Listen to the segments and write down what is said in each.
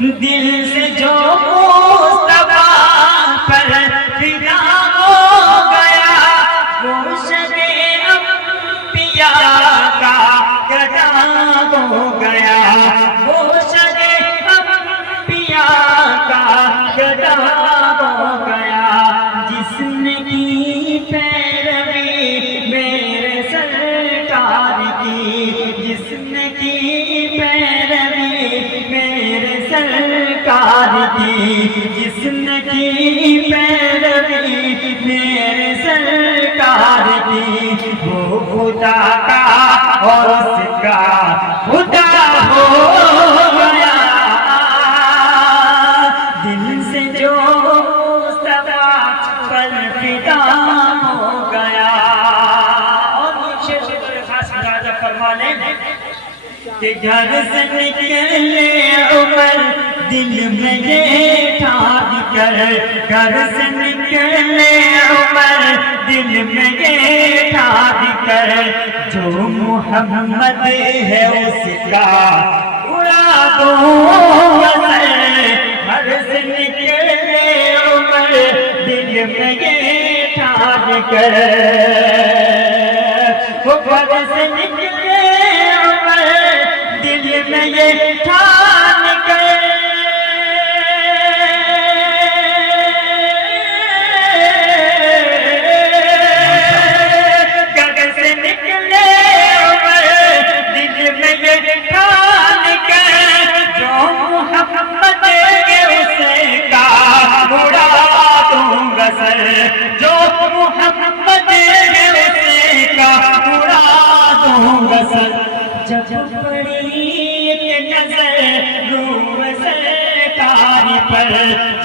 دل سے جو مصطفیٰ پر فدا ہو گیا، وہ شب انبیاء کا گدا ہو گیا، وہ شب انبیاء کا گدا ہو گیا، جس نے کی پیروی میرے سرکار کی، جس نے کی پیروی میرے سرکار کی، جس نے کی پیروی میرے سرکار کی، وہ خدا کا اور اس کا خدا ہو گیا، دل سے جو مصطفیٰ پر فدا ہو گیا۔ اور نیچے سے خاص مراجعہ فرما لیں کہ گھر سے نکلے عمر دل میں یہ ٹھان کر، گھر سے نکلے عمر دل میں یہ ٹھان کر، جو محمد ہے اس کا اڑا دوں غزل، گھر سے نکلے عمر دل میں یہ ٹھان کر، وہ گھر سے نکلے عمر دل میں یہ ٹھان کر، گھر سے نکلے عمر دل میں یہ ٹھان کر، جو محمد ہے اس کا اڑا دوں غزل، جو محمد ہے اس کا اڑا دوں غزل، جب پڑی ایک نظر روح سرکار پر،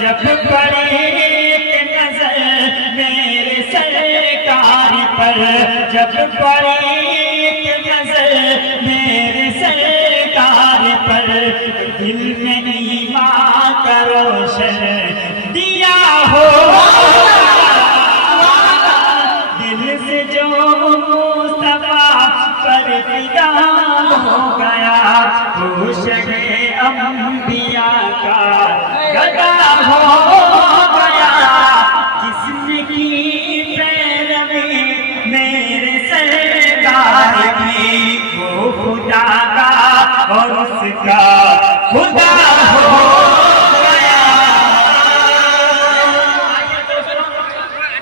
جب پڑی ایک نظر میرے سرکار پر، جب پڑی ایک نظر میرے سرکار پر، دل میں ایمان کا روشن دیا ہو، دل سے جو مصطفیٰ پر فدا ہو گیا، وہ شب انبیاء کا گدا ہو گیا، جس نے کی پیروی میرے سرکار کی، وہ خدا کا اور اس کا خدا ہو گیا۔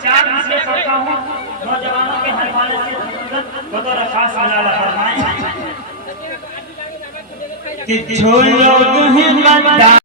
چار مسئلے پڑھتا ہوں، نوجوانوں کے حوالے سے بطور خاص ملالہ فرمائیں کہ جو لوگ ہیں